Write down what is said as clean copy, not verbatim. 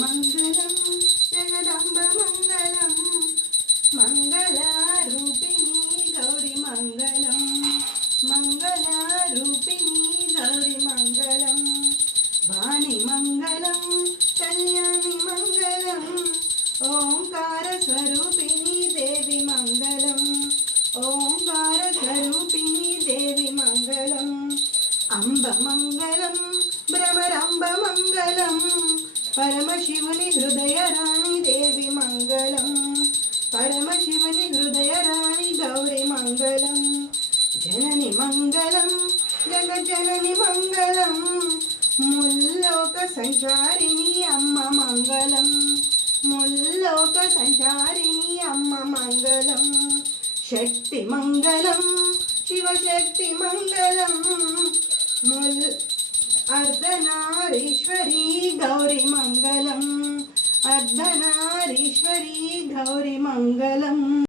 మంగళం జగదంబ మంగళం మంగళరూపిణి గౌరి మంగళం మంగళరూపిణి గౌరి మంగళం వాణి మంగళం కళ్యాణి మంగళం ఓంకార స్వరూపిణి దేవి మంగళం ఓంకార స్వరూపిణి దేవి మంగళం అంబ మంగళం భ్రమరంబ మంగళం పరమశివుని హృదయ రాణి దేవి మంగళం పరమశివుని హృదయ రాణి గౌరి మంగళం జనని మంగళం జగజ్జనని మంగళం ముల్లోక సంచారిణి అమ్మ మంగళం ముల్లోక సంచారిణి అమ్మ మంగళం శక్తి మంగళం శివశక్తి మంగళం अर्धनारीश्वरी गौरी मंगलम अर्धनारीश्वरी गौरी मंगलम।